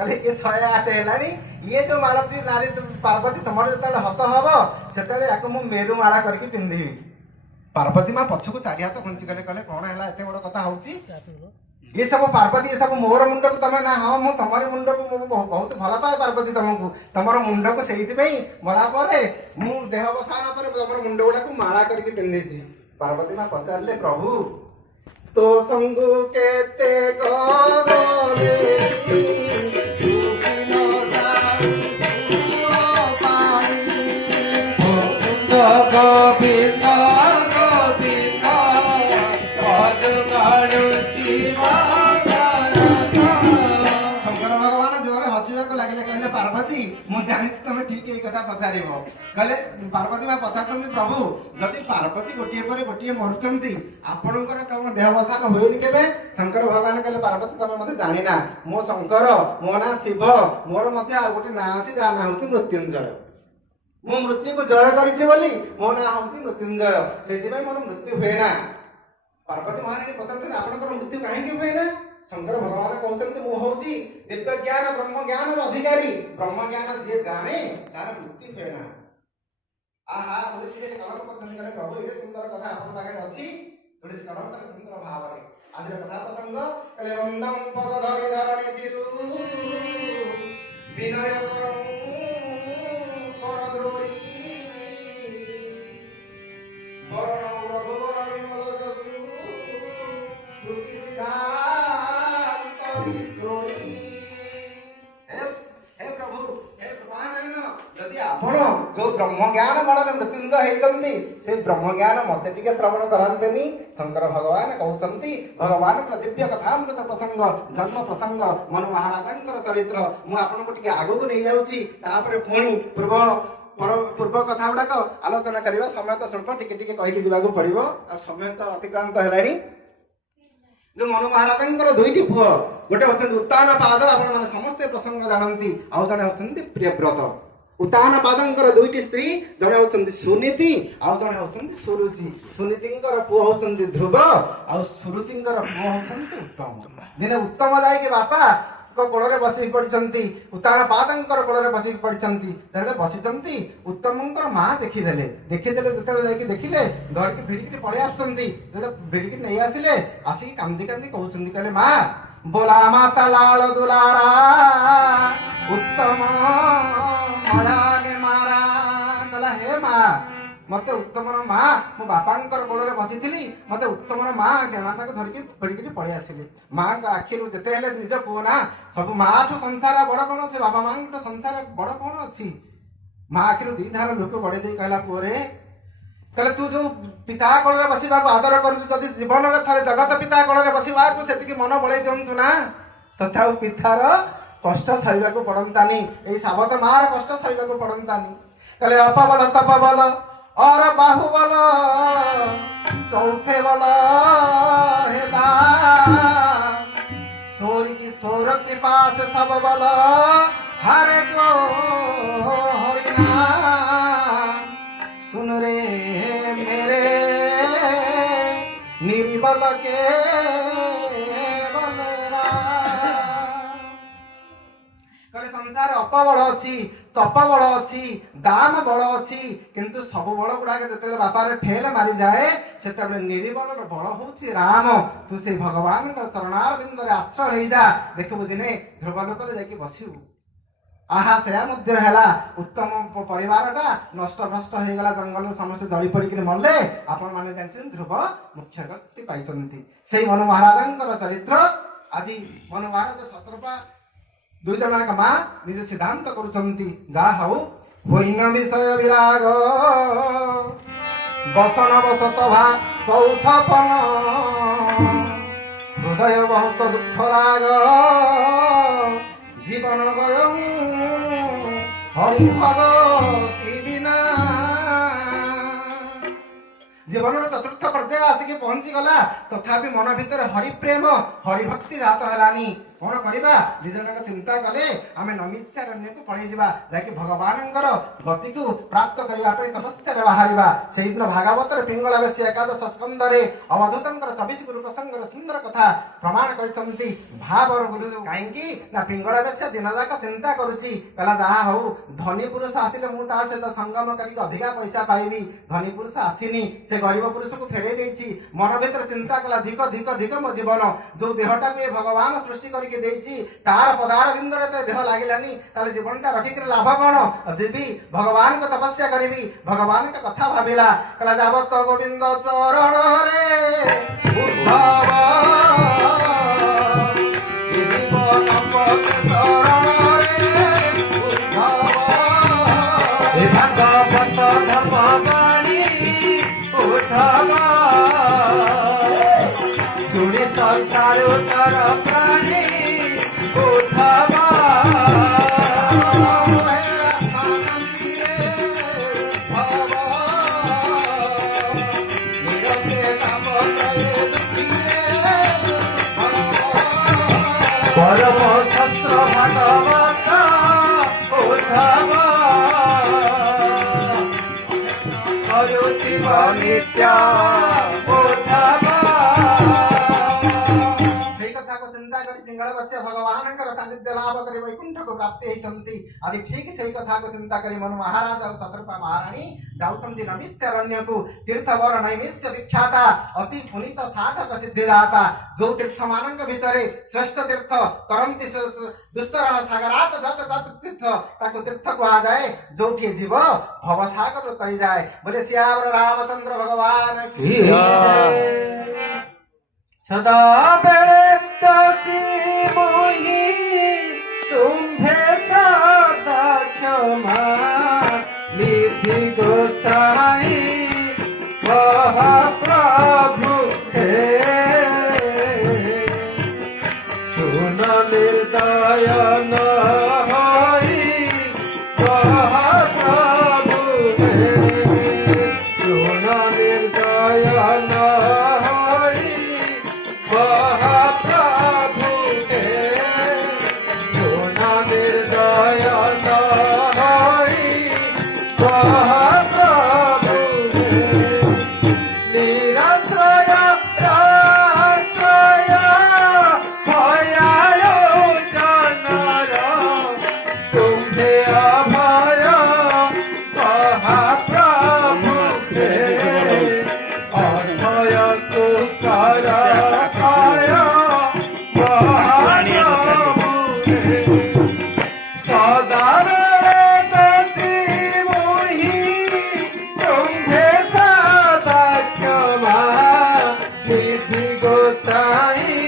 कहले ये 108 हेलानी ये जो मालती नारी पार्वती तुम जो हत हम से मु मेरु माला करके पिंधि पार्वती माँ पछक 4 हाथ घुंची गले कहले कौन है एत बड़ कथा हो ये सब पार्वती ये सब मोर मुंड को तुम ना हाँ मुझे तुम मुंड को बहुत भल पाए पार्वती तुमको तुम मुंड को से मला मु देह बसान पर तुम मुंड गुड़ा को माला करके पिंधि पार्वती माँ पचारे प्रभु तो संगु केते पार्वती मुझे जानी तुम ठीक ये कथा पचार कहले पार्वती माँ पचार प्रभु जदि पार्वती गोटे पर गोटे मरुंट आपणकर कौन देह बसान हुए के शंकर भगवान कहले पार्वती तुम मत जानी ना मो शंकर मो ना शिव मोर मध्य गोटे ना अच्छी जहाँ ना हूँ मृत्युंजय मु मृत्यु को जय करी मो ना हूँ मृत्युंजय से मोर मृत्यु हुए ना पार्वती महारानी पचार आपंकर मृत्यु कहीं हुए ना शंकर भगवान कहते हूँ दिव्य ज्ञान ब्रह्म ज्ञान अधिकारी ब्रह्म ज्ञान जी जाने तार मृत्यु हुए ना आहा तुलसी कलम कर प्रभु ये सुंदर कथा आप अच्छी तुलसी कलम कर सुंदर भाव आज कथा प्रसंग कहले वंदम पद धरि धरणी सिरु विनय करमु कर धोरी वरण रघुवर विमल जसु श्रुति सिद्धांत जो ब्रह्म ज्ञान बल मृत्युंजय होती से ब्रह्म ज्ञान मत टे श्रवण कराते शंकर भगवान कहते भगवान दिव्य कथामृत प्रसंग जन्म प्रसंग मनु महाराज चरित्र मुझे आगक नहीं जाऊँगी पुणी पूर्व कथा गुड़ाक आलोचना करवा समय तो स्वल्प टिके कहीकि जावाक पड़ो समय तो अतिक्रांत है जो मनु महाराज दुईटी पुओ गोटे होती उत्तान पाद आप समस्ते प्रसंग जानती आउ जड़े होती प्रियव्रत उत्तान पादंकर दुईटी स्त्री जड़े होती सुनीति आउ जड़े होती सुरुचि सुनीति पुओ होती ध्रुव आउ सुरुचि पुओ होती उत्तम दिने उत्तम जाइए बापा कोल बस पड़ी उत्तान पादंकर कोल बस पड़ी बसी उत्तम माँ देखीदे जो देखिले धरिकी भिड़िकी पलि भिड़िकी नहीं आसिले आसिक कांदी कांदी कहते कहले माँ बोला माता लाल दुलारा उत्तम मारा कहला हे माँ मत उत्तम माँ मो बापांकर कोल बसी मत उत्तम माँ ज्ञान धरिकी भिड़िकी पलि आसिले माँ आखि जिते निज पुओ ना सब माँ ठू संसार बड़ कौन अच्छे बाबा माँ संसार बड़ कौन अच्छी माँ आखिर दी धार लोक गड़े कहला पुओरे कहले तू जो पिता कोल बसवा आदर कर जीवन में थे जगत पिता कोल बसवा से मन बड़े दिंतु ना तथा पितार कष्ट सहिबा पड़तानी यही सावत मार कष्ट सहिबा पड़तानी कहले अपबल तपबल और बाहुबल चौथे बल हेदा सोर की सोर के पास सब बल हरे को हरिना सुन रे मेरे निर्बल के बलरा कहले संसार अपबल अच्छी तप बल अच्छी दाम बल अच्छी किंतु सब बल गुड़ाक जो बापार फेल मारी जाए से निर्बल बल हूँ राम तू से भगवान चरणारविंद आश्रय रही जा देखु दिने ध्रुवलोक जाकि बसबू आहा से उत्तम परिवारटा नष्ट भ्रष्ट हो गला जंगल समस्त जली पड़क मरले आपण मैंने जानते ध्रुव मुख्य गति पाई से मनु महाराज चरित्र आज मनु महाराज सतर्पा दुई जन माँ निजे सिद्धांत करुन विषय विराग बसन बसत भा चौथपन हृदय बहुत दुख लाग जीवन गय हरि भगती बिना जीवन चतुर्थ पर्याय आसिक पहुंची गला तथापि मन भितर हरि प्रेम हरि भक्ति जात हेलानी कौन करवा दिजनक चिंता कले आम नमिष्यारण्य को पड़े जाकि भगवान गति को प्राप्त करने तपस्या बाहर से दिन भागवत पिंगला बेशी एकादश स्कंद अवधूतर 24 गुरु प्रसंग सुंदर कथा प्रमाण कर भाव गुरुदेव कहीं पिंगला बेशी दिन जाक चिंता करुच्ची कहला जहा हूँ धनी पुरुष आसिले मुझे सहित संगम करके अधिका पैसा पाइबी धनी पुरुष आसीनी से गरीब पुरुष को फेरे देछि मन भीतर चिंता कला धिक धिक धिक मो जीवन जो देहटा को भगवान सृष्टि करके देछि तार पदार बिंदुरे तो देह लागिलानी ताले जीवनटा रखिक लाभ कौन जीवी भगवान को तपस्या करी भगवान का कथा भाविला कहला जावत गोविंद चरण रे उद्धव परम शस्त्र भगवत उद्धव अरुचिव नित्य उद्धव भगवान सानिध्य लाभ कर वैकुंठ को प्राप्ति होती आदि ठीक से कथा को चिंता करी मनु महाराज और शतरूपा महाराणी जाऊँगी नमिष्यारण्य को तीर्थवर नैमिष्य विख्याता अति पुनीत साधक सिद्धिदाता जो तीर्थ मान भितर श्रेष्ठ तीर्थ तरंती दुस्तर सागरात जत तत तीर्थ ताको तीर्थ कहा जाए जो जीव भवसागर तरी जाए बोले श्यावर रामचंद्र भगवान की सदा बेदसी मोहि तुम्हे सदा क्षमा निधि गोसाई महाप्रभु हे सुन निर्दय न होई महाप्रभु हे सुन निर्दय न होई महाप्रभु हे सुन निर्दय न होई महाप्रभु हे निराश्रय राश्रय भयायो जनर तुम्हे अभय महाप्रभु हे अभय तुकार काय महाप्रभु हे सदा बेदसी मोहि तुम्हे सदा क्षमा निधि गोसाई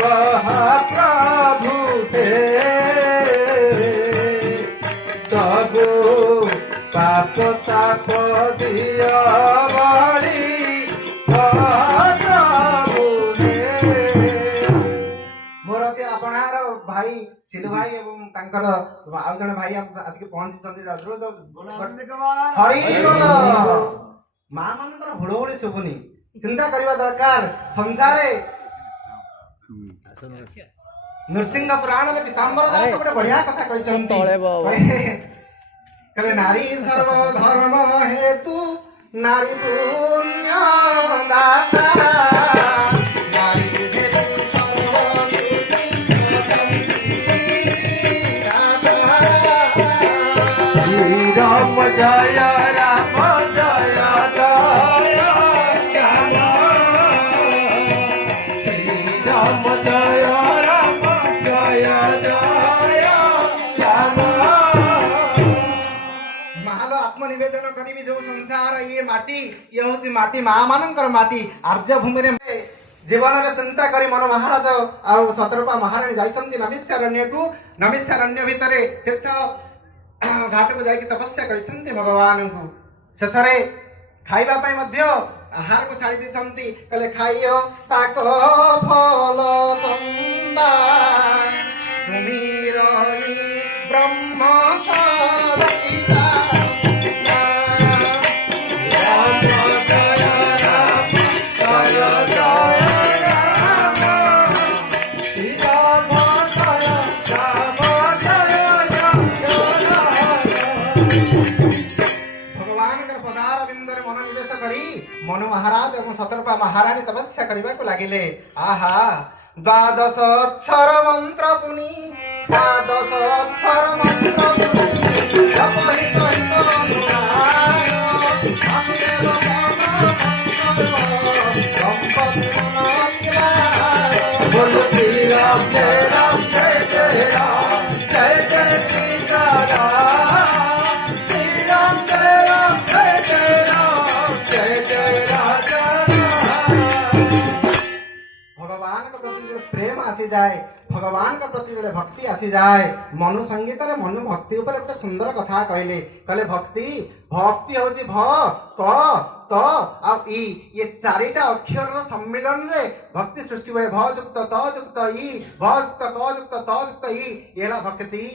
महाप्रभु हे तबो पाप ताप दिया बड़ी महाप्रभु हे मोर आपणार भाई सिलु भाई एवं तांकर आउ जने भाई आसिक पहुंची हरि बोल मां मानकर हुड़हुड़ी शुभुनी चिंता करवा दरकार संसारे नृसिंह पुराण में पीताम्बर दास गोटे बढ़िया कथा कहते नारी सर्व धर्म हेतु नारी पुण्य दाता नारी हेतु सर्व राम जय राम जय जय राम राम जय राम जय जय राम महालो आत्मनिवेदन करी जो संसार ये माटी ये हूँ माटी माँ मानकर माटी आर्य भूमि जीवन में चिंता करी मन महाराज आउ शतरूपा महाराणी जाइछन्ति नमिष्यारण्य भितर तीर्थ घाट को जाकि तपस्या करिछन्ति भगवान को शेषरे खाइबा पई मध्य आहार को छाड़ी देछन्ति कहले खाइयो ताको फल तंदा सुमिरई ब्रह्म सदैता राम महाराज एवं शतरूपा महाराणी तपस्या करने को लगिले। आहा द्वादश अक्षर मंत्र पुनि द्वादश अक्षर मंत्र पुनि जपहि सहित अनुराग अखिलेश संपत्ति बोलो श्री राम जय राम जय जय राम जय जय सीताराम श्री राम जय जय राम जय जय राजा भगवान का प्रति जो प्रेम आसी जाए भगवान का प्रति जो भक्ति आसी जाए मनु संगीत रे मनु भक्ति ऊपर एक सुंदर कथा कहले कहले भक्ति भक्ति होची भ क त आ ई ये चारिटा अक्षर रो सम्मिलन रे भक्ति सृष्टि हुए भ युक्त त युक्त ई भ युक्त क युक्त त युक्त ई एला भक्ति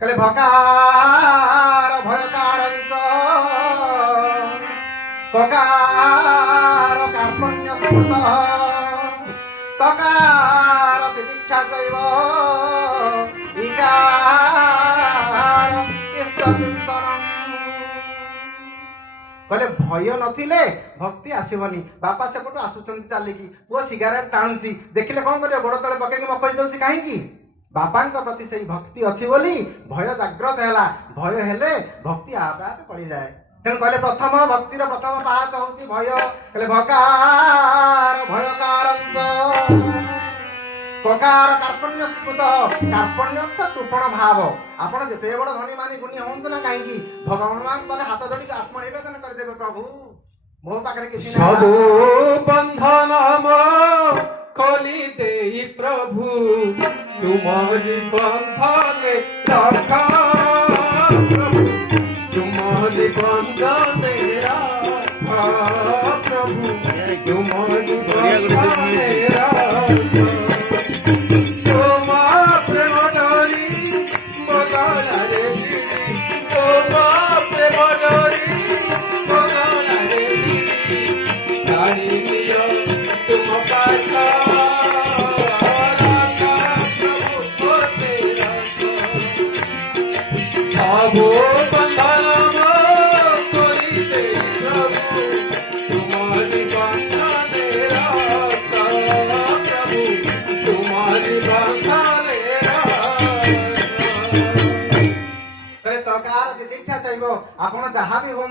कहले भकार भयकारंच ककार कार्पण्य स्मृत तकार तितिक्षा चैव इकार इष्ट चिंतनम कहले भय नथिले भक्ति आसीबनी बापा सेपटू आसुचंती चालिकी पुओ सिगारेट टाणुची देखिले कौन करियो गोड़ तले पकेकी मकई दउची काहेकी बापांक प्रति सही भक्ति अछि बोली भय जाग्रत हैला भय हेले भक्ति आपे आपे पड़ी जाए तेणु कहले प्रथम भक्तिर प्रथम पाहाच होची भय कहले भकार भयकारंच ककार कार्पण्य स्मृत कार्पण्य अर्थ कृपण भाव आपण जेते बड़ धनी मानी गुणी होंतु ना काहेकी भगवान पर हाथ जोड़ी आत्मनिवेदन कर देबे प्रभु मो पाखरे किछि ना सबु बंधन खोली दे प्रभु तुम्हारी बंधन रखा प्रभु तुम्हारी बंधन रखा प्रभु तुम्हारी बंधन आपण जहाँ भी हूँ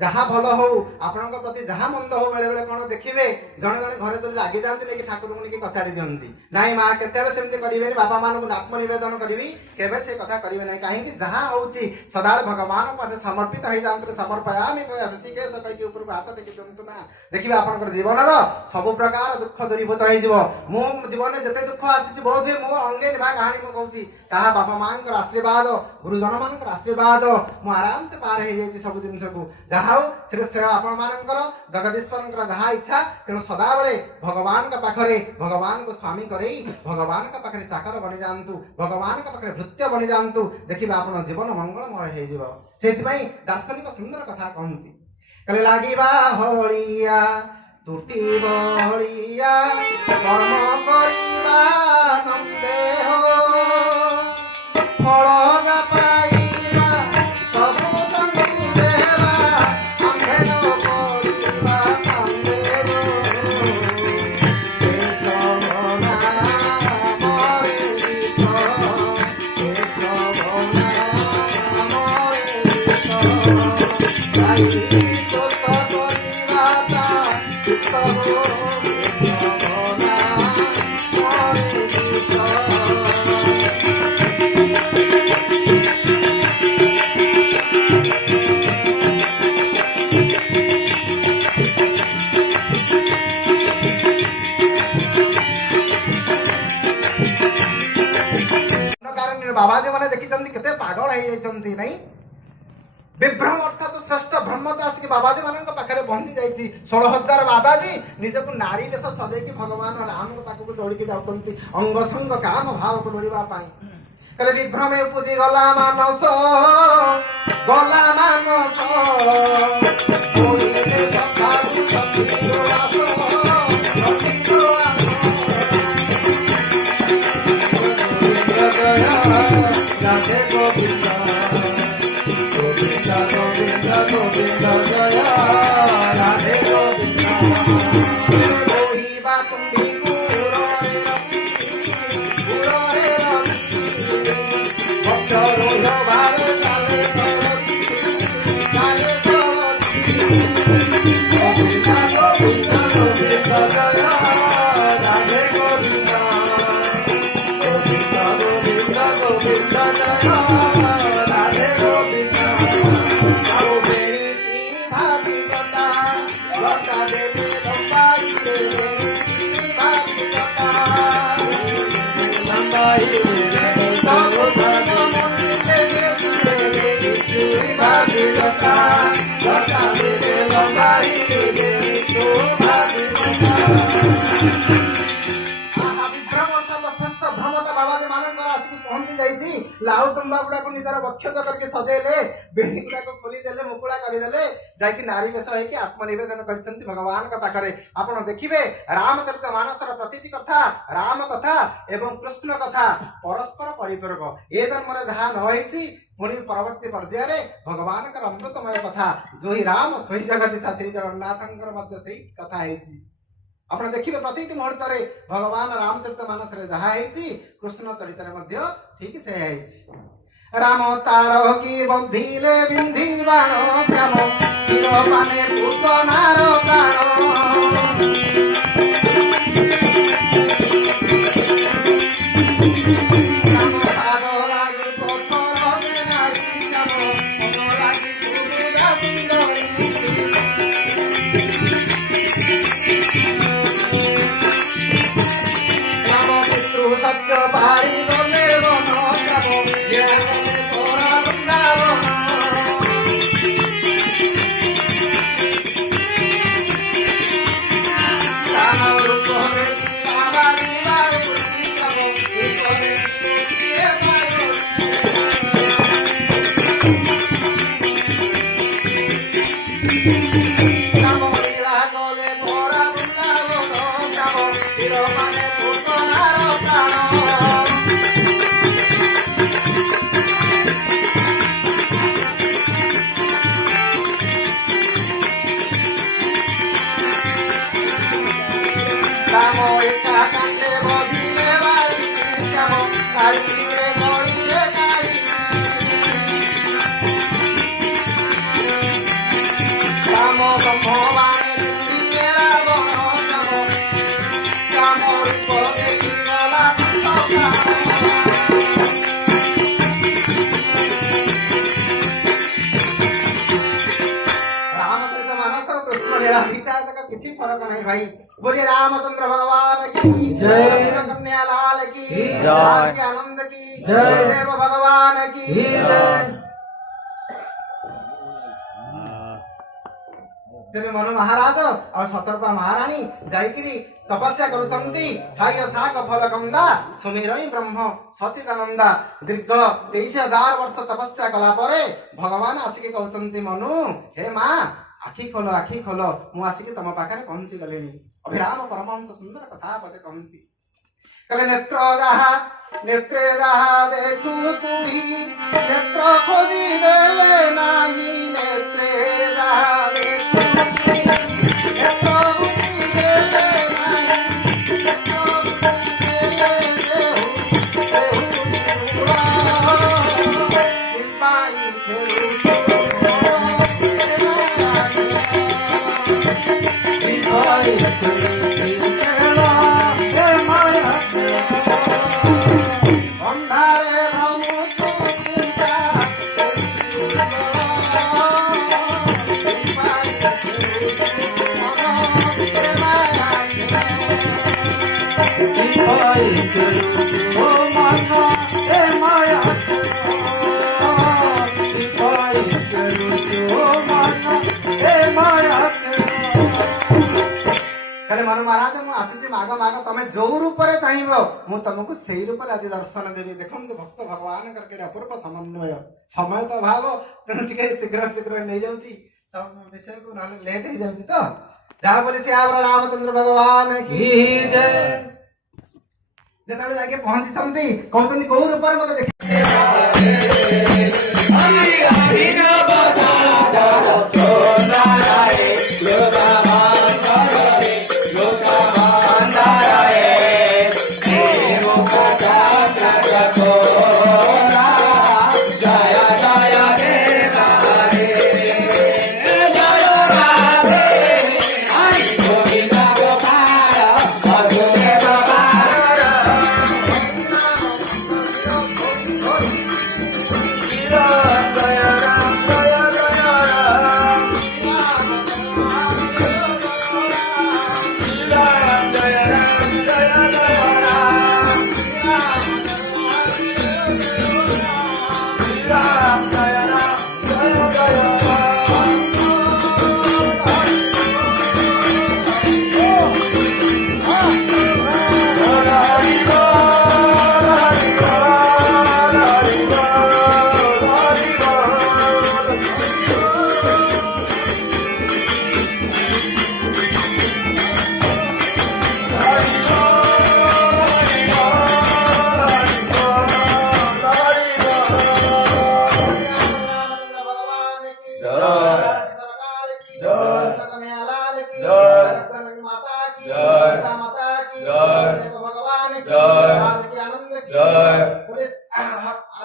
जहाँ भल हो आपण प्रति जहाँ मंद हो बेले बेले कौन देखिए जड़े जड़े घरे तो लगी जाती नहीं ठाकुर मुनि कचाड़ी दिखती नाई माँ केतबे सेमती करेंगे बापा मान आत्मनिवेदन करी केवे से कथा करेंगे ना कहीं जहाँ होची सदा भगवान पाखे समर्पित हो जाते समर्पयामी ऋषिकेश कहीं ऊपर हाथ टेकी दिंतु ना देखिए आप जीवन सब प्रकार दुख दूरीभूत हो मो जीवन जिते दुख आसी बहुत हुए मो अंगे निभा कहानी मुझे कहूँ ताहा बापा माँ आशीर्वाद गुरुजन मान आशीर्वाद मु आराम से पार हो जाए सब जिन को जहाँ हो श्रेय श्रेय आपण जगदीश्वर जहाँ इच्छा तेणु सदाबले भगवान का पाखरे भगवान को स्वामी करे भगवान का पाखरे चाकर बनी जातु भगवान का पाखरे भृत्य बनी जातु देखिए आप जीवन मंगलमय हो दार्शनिक सुंदर कथा कहती कहले लागिबा हलिया तुटी बलिया कर्म करिबा नंदे हो फल पाइबा सबु तंगु देवा अंधेर पड़िबा नंदे हो केशवना मरे केशवना मरे बाबाजी मैंने देखी केते पागल हो नहीं विभ्रम अर्थात श्रेष्ठ ब्रह्म तो आसिक बाबाजी मान पाखे पहुंची जाइए 16,000 बाबाजी निजक नारी बेश सजेकी भगवान राम पाखक दौड़ी जाऊँच अंग संग काम भाव को लोड़ा कहले विभ्रम पूजी गला मानस राधे गोविंद गोविंद गोविंद गोविंद जय राधे गोविंद সরল ভাবে কালে সরতি কালে সরতি গোবিন্দা গোবিন্দা গোবিন্দা জয় রাধে গোবিন্দা গোবিন্দা গোবিন্দা গোবিন্দা জয় রাধে গোবিন্দা आओ बेटी भाभी बता लौटा दे लंबाई दे भाभी बता लंबाई दे सागो सागो मुंडे दे भाभी बता लौटा दे लंबाई दे तो भाभी बता भ्रमता बाबाजी मान आसिक पहुंची जाइए लाउ तंबा गुड़ा को निजर वक्षज करके सजेले बेड़ी गुड़ा को खोलीदेले मुकुड़ा करदेले जाकि नारी बेश होइके आत्मनिवेदन करछन्ति भगवान का पाखरे आपण देखिबे रामचरित मानसर प्रतिटी कथा राम कथा एवं कृष्ण कथा परस्पर परिपूरक ए जन्म जहाँ न होइछि पुणी परवर्ती पर्याय भगवान का अमृतमय कथा जो ही राम सोई जगदीशा से जगन्नाथंकर मध्य से कथा हेछि आपण देखिबे प्रति मुहूर्त रे भगवान रामचरित मानस रे जहा हेछि कृष्ण चरित रे मध्य ठीक से हेछि राम तारो की बंधीले बिंधी बाणो श्याम तीर माने पूत नार प्राण किसी फर्क नहीं भाई बोलिए रामचंद्र भगवान की जय कन्या लाल की जय आनंद की जय देव भगवान की जय तेरे मनु महाराज और सतर्पा महारानी जाइकरी तपस्या करुचंती खाय साग फल कंदा सुमिरई ब्रह्म सचिदानंदा दीर्घ 23,000 वर्ष तपस्या कला परे भगवान आसिके कहउचंती मनु हे मां आखि खोलो मु आसिके तम पाखरे पहुंची गलेनी अभिराम परमहंस सुंदर कथा पते कहंती कले नेत्रे जहा देखू तुही नेत्र खोजी देले नाही नेत्रे जहा देखू नेत्र खोजी देले नाही नेत्र खोजी देले निपाई मन महाराज मुझे माग माग तमें जो रूप में चाहब मु तुमको से रूप आज दर्शन देवी देखो भक्त भगवान करके अपूर्व समन्वय समय तो भाव तेणु शीघ्र शीघ्र नहीं जाऊँगी सब विषय को ना लेट हो जाऊँगी तो जहाँ बोले श्याम रामचंद्र भगवान की जय जेतबे जाके पहुंची कहते कौ रूप में मत देख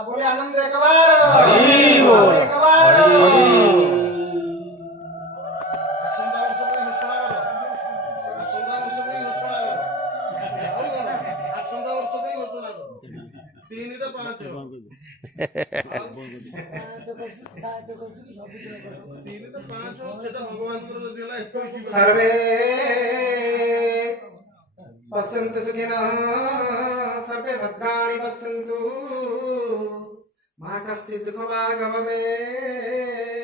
बोले आनंद एक बार हरि बोल। एक बार सर्वे पश्यन्तु सुखिनः सर्वे भद्राणि पश्यन्तु मा कश्चित् दुःखभाग् भवेत्।